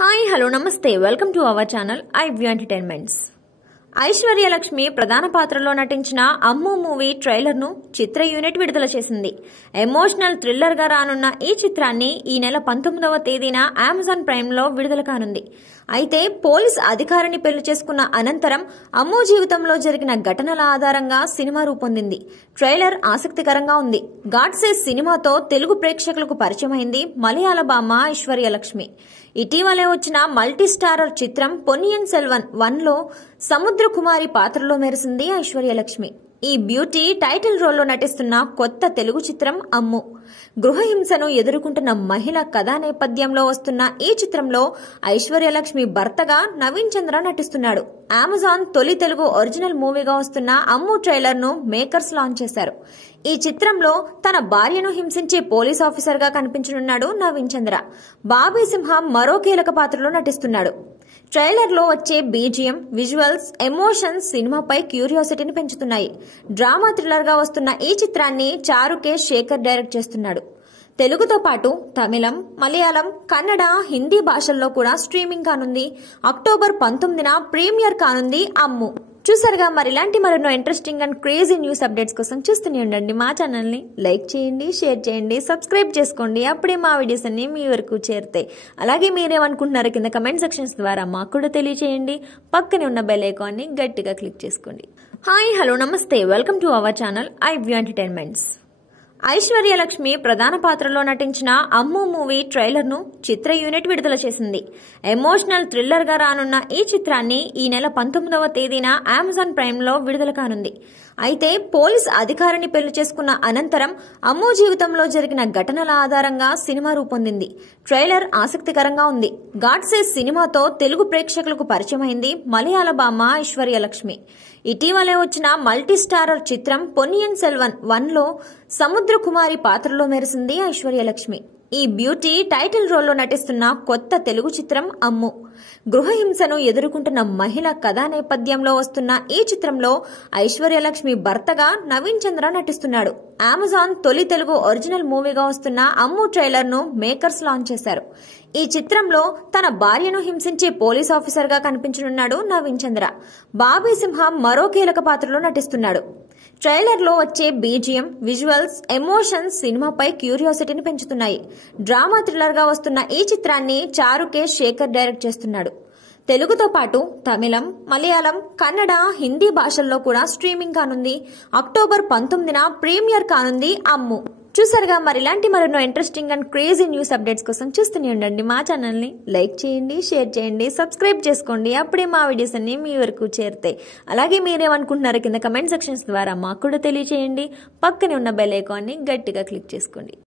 Hi hello నమస్తే welcome to our channel iView entertainments. Aishwarya Lakshmi ప్రధాన పాత్రలో నటించిన అమ్ము మూవీ ట్రైలర్ ను చిత్ర యూనిట్ విడుదల చేసింది. ఎమోషనల్ థ్రిల్లర్ గా రానున్న ఈ చిత్రాన్ని ఈ నెల 19వ తేదీన అమెజాన్ ప్రైమ్ లో విడుదల కానుంది. అయితే పోలీస్ అధికారిని పెళ్లి చేసుకున్న అనంతరం అమ్ము జీవితంలో జరిగిన ఘటనల ఆధారంగా సినిమా రూపొందింది. ట్రైలర్ ఆసక్తికరంగా ఉంది. గాడ్సే సినిమాతో తెలుగు ప్రేక్షకులకు పరిచయమైంది మలయాళ భామ ఐశ్వర్య లక్ష్మి. ఇటీవలే వచ్చిన మల్టీ స్టారర్ చిత్రం పొన్నియిన్ సెల్వన్ 1లో సముద్ర కుమారి పాత్రలో మెరిసింది ఐశ్వర్య లక్ష్మి. ఈ బ్యూటీ టైటిల్ రోల్లో నటిస్తున్న కొత్త తెలుగు చిత్రం అమ్ము. గృహహింసను ఎదుర్కొంటున్న మహిళ కథా నేపథ్యంలో వస్తున్న ఈ చిత్రంలో ఐశ్వర్య లక్ష్మి భర్తగా నవీన్ చంద్ర నటిస్తున్నాడు. అమెజాన్ తొలి తెలుగు ఒరిజినల్ మూవీగా వస్తున్న అమ్ము ట్రైలర్ ను మేకర్స్ లాంచ్ చేశారు. ఈ చిత్రంలో తన భార్యను హింసించే పోలీస్ ఆఫీసర్ గా కనిపించనున్నాడు నవీన్ చంద్ర. బాబీ సింహం మరో కీలక పాత్రలో నటిస్తున్నాడు. ట్రైలర్ లో వచ్చే బీజిఎం, విజువల్స్, ఎమోషన్స్ సినిమాపై క్యూరియాసిటీని పెంచుతున్నాయి. డ్రామా థ్రిల్లర్ గా వస్తున్న ఈ చిత్రాన్ని చారు కే శేఖర్ డైరెక్ట్ చేస్తున్నాడు. తెలుగుతో పాటు తమిళం, మలయాళం, కన్నడ, హిందీ భాషల్లో కూడా స్ట్రీమింగ్ కానుంది. అక్టోబర్ 19న ప్రీమియర్ కానుంది అమ్ము. చూసారుగా, మరి ఇలాంటి మరెన్నో interesting and crazy news updates కోసం చూస్తూనే ఉండండి మా ఛానల్ ని. లైక్ చేయండి, షేర్ చేయండి, సబ్స్క్రైబ్ చేసుకోండి. అప్పుడే మా వీడియోస్ అన్ని మీ వరకు చేరుతాయి. అలాగే మీరేమనుకుంటున్నారో కింద కమెంట్ సెక్షన్స్ ద్వారా మాకు కూడా తెలియజేయండి. పక్కనే ఉన్న బెల్ ఐకాన్ ని గట్టిగా క్లిక్ చేసుకోండి. హాయ్ హలో నమస్తే welcome to our channel iView entertainments. Aishwarya Lakshmi ప్రధాన పాత్రలో నటించిన అమ్ము మూవీ ట్రైలర్ ను చిత్ర యూనిట్ విడుదల చేసింది. ఎమోషనల్ థ్రిల్లర్ గా రానున్న ఈ చిత్రాన్ని ఈ నెల 19వ తేదీన అమెజాన్ ప్రైమ్ లో విడుదల కానుంది. అయితే పోలీస్ అధికారిని పెళ్లి చేసుకున్న అనంతరం అమ్ము జీవితంలో జరిగిన ఘటనల ఆధారంగా సినిమా రూపొందింది. ట్రైలర్ ఆసక్తికరంగా ఉంది. గాడ్సే సినిమాతో తెలుగు ప్రేక్షకులకు పరిచయమైంది మలయాళ భామ ఐశ్వర్య లక్ష్మి. ఇటీవలే వచ్చిన మల్టీ స్టారర్ చిత్రం పొన్నియిన్ సెల్వన్ 1లో సముద్ర కుమారి పాత్రలో మెరిసింది ఐశ్వర్య లక్ష్మి. ఈ బ్యూటీ టైటిల్ రోల్లో నటిస్తున్న కొత్త తెలుగు చిత్రం అమ్ము. గృహహింసను ఎదుర్కొంటున్న మహిళ కథా నేపథ్యంలో వస్తున్న ఈ చిత్రంలో ఐశ్వర్య లక్ష్మి భర్తగా నవీన్ చంద్ర నటిస్తున్నాడు. అమెజాన్ తొలి తెలుగు ఒరిజినల్ మూవీగా వస్తున్న అమ్ము ట్రైలర్ ను మేకర్స్ లాంచ్ చేశారు. ఈ చిత్రంలో తన భార్యను హింసించే పోలీస్ ఆఫీసర్ గా కనిపించనున్నాడు నవీన్ చంద్ర. బాబీ సింహం మరో కీలక పాత్రలో నటిస్తున్నాడు. ట్రైలర్ లో వచ్చే బీజిఎం, విజువల్స్, ఎమోషన్స్ సినిమాపై క్యూరియాసిటీని పెంచుతున్నాయి. డ్రామా థ్రిల్లర్ గా వస్తున్న ఈ చిత్రాన్ని చారు కే శేఖర్ డైరెక్ట్ చేస్తున్నాడు. తెలుగుతో పాటు తమిళం, మలయాళం, కన్నడ, హిందీ భాషల్లో కూడా స్ట్రీమింగ్ కానుంది. అక్టోబర్ 19న ప్రీమియర్ కానుంది అమ్ము. చూసారుగా, మరి ఇలాంటి మరెన్నో interesting and crazy news updates కోసం చూస్తూనే ఉండండి మా ఛానల్ ని. లైక్ చేయండి, షేర్ చేయండి, సబ్స్క్రైబ్ చేసుకోండి. అప్పుడే మా వీడియోస్ అన్ని మీ వరకు చేరుతాయి. అలాగే మీరేమనుకుంటున్నారో కింద కమెంట్ సెక్షన్స్ ద్వారా మాకు కూడా తెలియజేయండి. పక్కనే ఉన్న బెల్ ఐకాన్ ని గట్టిగా క్లిక్ చేసుకోండి.